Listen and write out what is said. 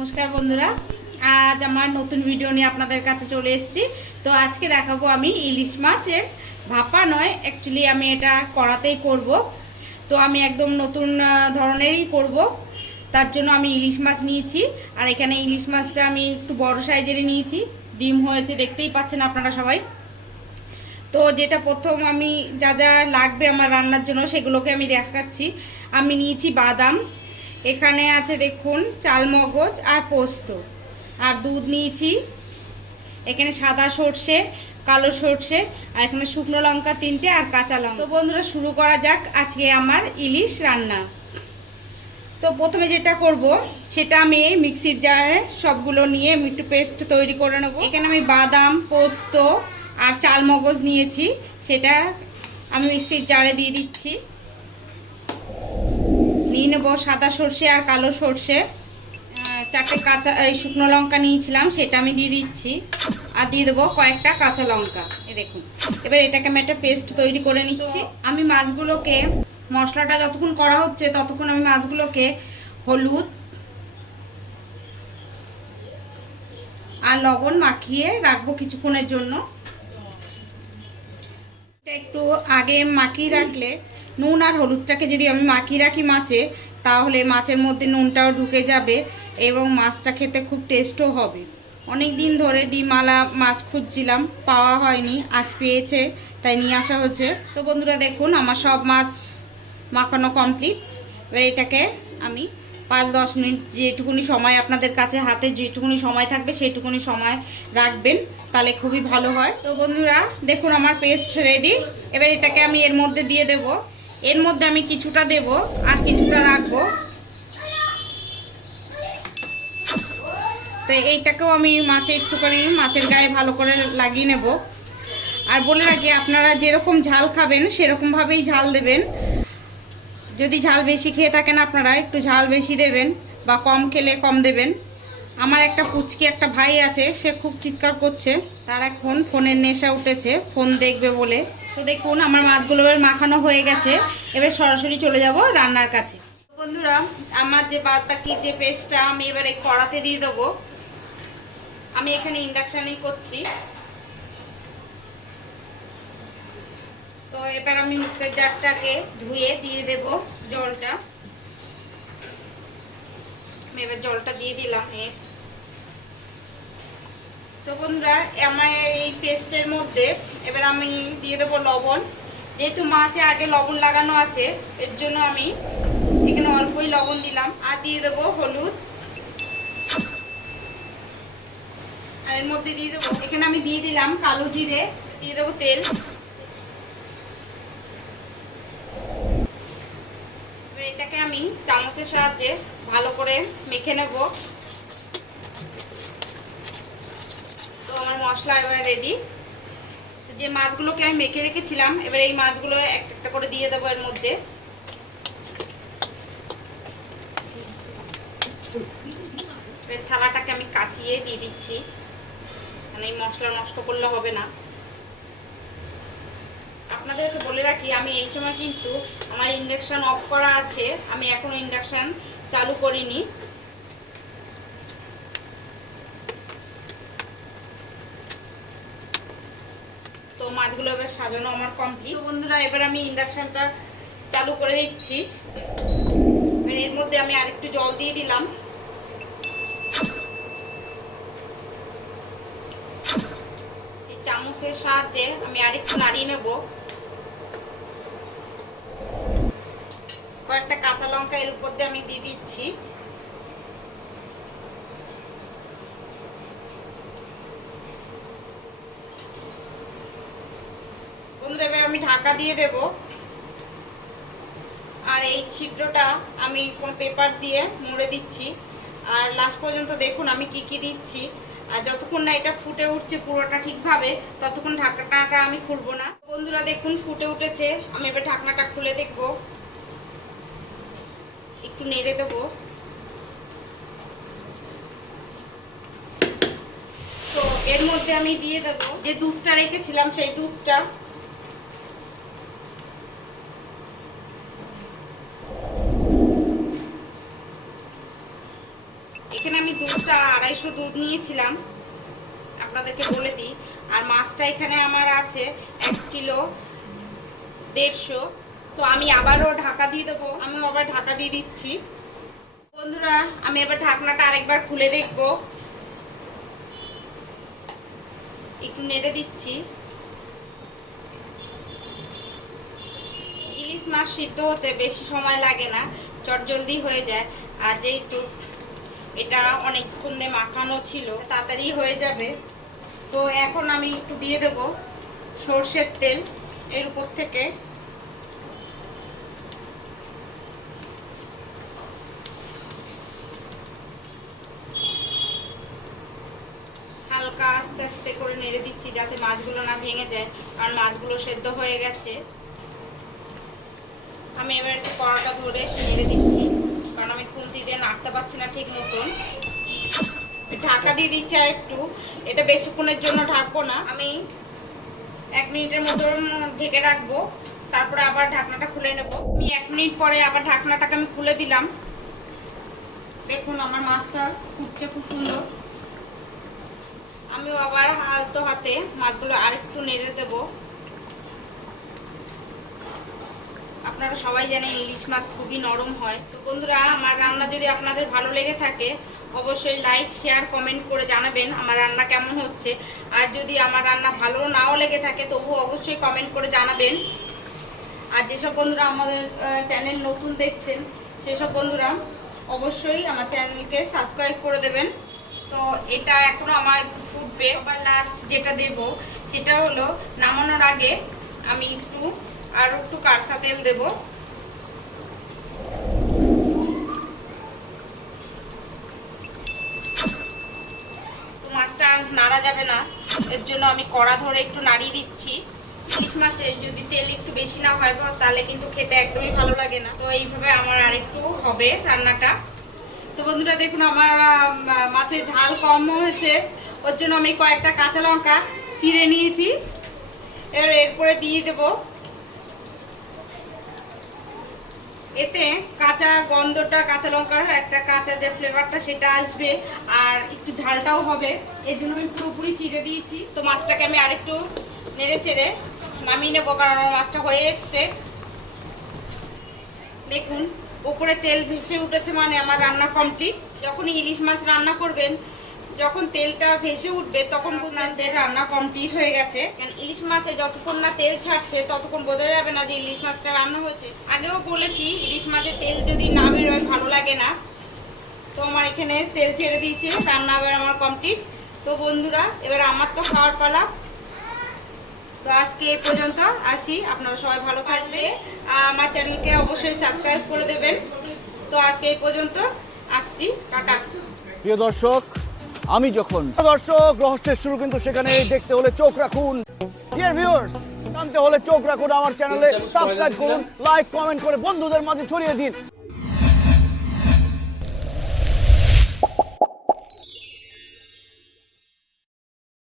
নমস্কার বন্ধুরা, আজ আমার নতুন ভিডিও নিয়ে আপনাদের কাছে চলে এসেছি। তো আজকে দেখাবো আমি ইলিশ মাছের ভাপা নয়, অ্যাকচুয়ালি আমি এটা কড়াতেই করব। তো আমি একদম নতুন ধরনেরই করব। তার জন্য আমি ইলিশ মাছ নিয়েছি, আর এখানে ইলিশ মাছটা আমি একটু বড় সাইজেরই নিয়েছি। ডিম হয়েছে, দেখতেই পাচ্ছেন আপনারা সবাই। তো যেটা প্রথম আমি যা যা লাগবে আমার রান্নার জন্য সেগুলোকে আমি দেখাচ্ছি। আমি নিয়েছি বাদাম, এখানে আছে দেখুন চালমগজ আর পোস্ত, আর দুধ নিয়েছি, এখানে সাদা সর্ষে, কালো সর্ষে, আর এখানে শুকনো লঙ্কা 3টে আর কাঁচা লঙ্কা। তো বন্ধুরা শুরু করা যাক আজকে আমার ইলিশ রান্না। তো প্রথমে যেটা করব সেটা আমি মিক্সির জারে সবগুলো নিয়ে একটু পেস্ট তৈরি করে নেব। এখানে আমি বাদাম, পোস্ত আর চালমগজ নিয়েছি, সেটা আমি মিক্সির জারে দিয়ে দিচ্ছি। নিয়ে নেব সাদা সর্ষে আর কালো সর্ষে, 4টে কাঁচা শুকনো লঙ্কা নিয়েছিলাম, সেটা আমি দিয়ে দিচ্ছি। আর দিয়ে দেবো কয়েকটা কাঁচা লঙ্কা। এই দেখুন, এবার এটাকে আমি একটা পেস্ট তৈরি করে নিচ্ছি। আমি মাছগুলোকে, মশলাটা যতক্ষণ করা হচ্ছে ততক্ষণ আমি মাছগুলোকে হলুদ আর লবণ মাখিয়ে রাখবো কিছুক্ষণের জন্য। একটু আগে মাখিয়ে রাখলে, নুন আর হলুদটাকে যদি আমি মাখিয়ে রাখি মাছে, তাহলে মাছের মধ্যে নুনটাও ঢুকে যাবে এবং মাছটা খেতে খুব টেস্টও হবে। অনেক দিন ধরে ডিমওয়ালা মাছ খুঁজছিলাম, পাওয়া হয়নি, আজ পেয়েছে তাই নিয়ে আসা হচ্ছে। তো বন্ধুরা দেখুন আমার সব মাছ মাখানো কমপ্লিট। এবার এটাকে আমি 5-10 মিনিট, যেটুকুনি সময় আপনাদের কাছে হাতে যেটুকুনি সময় থাকবে সেইটুকুনি সময় রাখবেন, তাহলে খুবই ভালো হয়। তো বন্ধুরা দেখুন আমার পেস্ট রেডি। এবার এটাকে আমি এর মধ্যে দিয়ে দেব। এর মধ্যে আমি কিছুটা দেব আর কিছুটা রাখবো। তো এইটাকেও আমি মাছে একটুখানি মাছের গায়ে ভালো করে লাগিয়ে নেব। আর বলে রাখি, আপনারা যেরকম ঝাল খাবেন সেরকমভাবেই ঝাল দেবেন। যদি ঝাল বেশি খেয়ে থাকেন আপনারা একটু ঝাল বেশি দেবেন, বা কম খেলে কম দেবেন। আমার একটা পুচকি একটা ভাই আছে, সে খুব চিৎকার করছে, তার এখন ফোনের নেশা উঠেছে, ফোন দেখবে বলে। তো দেখুন আমার মাছগুলো এবার মাখানো হয়ে গেছে, এবার সরাসরি চলে যাব রান্নার কাছে। বন্ধুরা আমার যে বাদ বাকি যে পেস্টটা আমি এবার এই কড়াতে দিয়ে দেবো। আমি এখানে ইন্ডাকশানেই করছি। তো এবার আমি মিক্সার জারটাকে ধুয়ে দিয়ে দেব জলটা। আমি এবার জলটা দিয়ে দিলাম এর। তো বন্ধুরা আমার এই পেস্টের মধ্যে এবার আমি দিয়ে দেবো লবণ। যেহেতু মাছে আগে লবণ লাগানো আছে, এর জন্য আমি এখানে অল্পই লবণ দিলাম। আর দিয়ে দেবো হলুদ, আর এর মধ্যে দিয়ে দেবো, এখানে আমি দিয়ে দিলাম কালো জিরে, দিয়ে দেবো তেল। এটাকে আমি চামচের সাহায্যে ভালো করে মেখে নেব। তো আমার মশলা এবার রেডি। তো যে মাছগুলোকে আমি মেখে রেখেছিলাম, এবার এই মাছগুলো একটা করে দিয়ে দেবো এর মধ্যে। থালাটাকে আমি কাচিয়ে দিয়ে দিচ্ছি, মানে এই মশলা নষ্ট করলে হবে না। আপনাদেরকে বলে রাখি, আমি এই সময় কিন্তু আমার ইন্ডাকশন অফ করা আছে, আমি এখনো ইন্ডাকশন চালু করিনি। তো মাছগুলো এবার সাজানো আমার কমপ্লিট। তো বন্ধুরা এবার আমি ইন্ডাকশনটা চালু করে দিচ্ছি। এর মধ্যে আমি আরেকটু জল দিয়ে দিলাম। এই চামচের সাহায্যে আমি আরেকটু নাড়িয়ে নেব। কয়েকটা কাঁচা লঙ্কা এর উপর দিয়ে আমি দিয়ে দিচ্ছি। বন্ধুরা এবার আমি ঢাকা দিয়ে দেব। আর এই ছিদ্রটা আমি কোন পেপার দিয়ে মুড়ে দিচ্ছি। আর লাস্ট পর্যন্ত দেখুন আমি কি কি দিচ্ছি। আর যতক্ষণ না এটা ফুটে উঠছে পুরোটা ঠিকভাবে, ততক্ষণ ঢাকনাটা আমি খুলবো না। বন্ধুরা দেখুন ফুটে উঠেছে, আমি এবার ঢাকনাটা খুলে দেখবো। একটু নেড়ে দেবো। তো এর মধ্যে আমি দিয়ে দেবো যে দুধটা রেখেছিলাম, সেই দুধটা। এখানে আমি দুধ মাছটা 250 দুধ নিয়েছিলাম, আপনাদেরকে বলে দিই। আর মাছটা এখানে আমার আছে 1 কিলো 150। তো আমি আবারও ঢাকা দিয়ে দেবো। আমি আবার ঢাকা দিয়ে দিচ্ছি। বন্ধুরা, আমি এবার ঢাকনাটা আরেকবার খুলে দেখবো, একটু নেড়ে দিচ্ছি। ইলিশ মাছ সিদ্ধ হতে বেশি সময় লাগে না, চটজলদি হয়ে যায়। আর যেহেতু এটা অনেকক্ষণ দিয়ে মাখানো ছিল, তাড়াতাড়ি হয়ে যাবে। তো এখন আমি একটু দিয়ে দেব সর্ষের তেল এর উপর থেকে। হালকা আস্তে আস্তে করে নেড়ে দিচ্ছি যাতে মাছগুলো না ভেঙে যায়, কারণ মাছগুলো সেদ্ধ হয়ে গেছে। আমি এবার একটু কড়াটা ধরে নেড়ে দিচ্ছি, কারণ আমি খুন্তি দিয়ে নাড়তে পারছি না ঠিক মতন। ঢাকা দিয়ে দিচ্ছি আর একটু। এটা বেশিক্ষণের জন্য ঢাকবো না, আমি 1 মিনিটের মতন ঢেকে রাখবো, তারপরে আবার ঢাকনাটা খুলে নেব। আমি 1 মিনিট পরে আবার ঢাকনাটাকে আমি খুলে দিলাম। দেখুন আমার মাছটা ফুটছে খুব সুন্দর। আমিও আবার আলতো হাতে মাছগুলো আরেকটু নেড়ে দেব। আপনারা সবাই জানেন ইলিশ মাছ খুবই নরম হয়। তো বন্ধুরা, আমার রান্না যদি আপনাদের ভালো লেগে থাকে অবশ্যই লাইক শেয়ার কমেন্ট করে জানাবেন আমার রান্না কেমন হচ্ছে। আর যদি আমার রান্না ভালো নাও লেগে থাকে তবুও অবশ্যই কমেন্ট করে জানাবেন। আর যেসব বন্ধুরা আমাদের চ্যানেল নতুন দেখছেন সেসব বন্ধুরা অবশ্যই আমার চ্যানেলকে সাবস্ক্রাইব করে দেবেন। তো এটা এখনো আমার একটু ফুটবে। আবার লাস্ট যেটা দেব সেটা হলো নামানোর আগে আমি আরো একটু কাঁচা তেল দেব। তো মাছটা নাড়া যাবে না, এর জন্য আমি কড়া ধরে একটু নাড়িয়ে দিচ্ছি। ইলিশ মাছে যদি তেল একটু বেশি না হয় তাহলে কিন্তু খেতে একদমই ভালো লাগে না। তো এইভাবে আমার আরেকটু হবে রান্নাটা। তো বন্ধুরা দেখুন আমার মাছের ঝাল কম হয়েছে, ওর জন্য আমি কয়েকটা কাঁচা লঙ্কা চিড়ে নিয়েছি। এরপরে দিয়ে দেব। এতে কাঁচা গন্ধটা, কাঁচা লঙ্কার একটা কাঁচা যে ফ্লেভারটা সেটা আসবে, আর একটু ঝালটাও হবে, এর জন্য আমি পুরোপুরি চিড়ে দিয়েছি। তো মাছটাকে আমি আরেকটু নেড়ে চেড়ে নামিয়ে নেবো, কারণ আমার মাছটা হয়ে এসছে। দেখুন উপরে তেল ভেসে উঠেছে, মানে আমার রান্না কমপ্লিট। যখন ইলিশ মাছ রান্না করবেন, যখন তেলটা ভেসে উঠবে তখন বুঝবেন তেল রান্না কমপ্লিট হয়ে গেছে। ইলিশ মাছে যতক্ষণ না তেল ছাড়ছে ততক্ষণ বোঝা যাবে না যে ইলিশ মাছটা রান্না হয়েছে। আগেও বলেছি ইলিশ মাছের তেল যদি না বেরোয় ভালো লাগে না। তো আমার এখানে তেল ছেড়ে দিয়েছে, রান্না এবার আমার কমপ্লিট। তো বন্ধুরা, এবার আমার তো খাওয়ার পালা। তো আজকে এই পর্যন্ত আসি, আপনারা সবাই ভালো থাকলে আমার চ্যানেলকে অবশ্যই সাবস্ক্রাইব করে দেবেন। তো আজকে এই পর্যন্ত আসছি, টাটা। প্রিয় দর্শক, আমি যখন দর্শক রহস্যের শুরু কিন্তু সেখানে দেখতে হলে চোখ রাখুন। ডিয়ার ভিউয়ার্স, জানতে হলে চোখ রাখুন আমার চ্যানেলে, সাবস্ক্রাইব করুন, লাইক কমেন্ট করে বন্ধুদের মাঝে ছড়িয়ে দিন।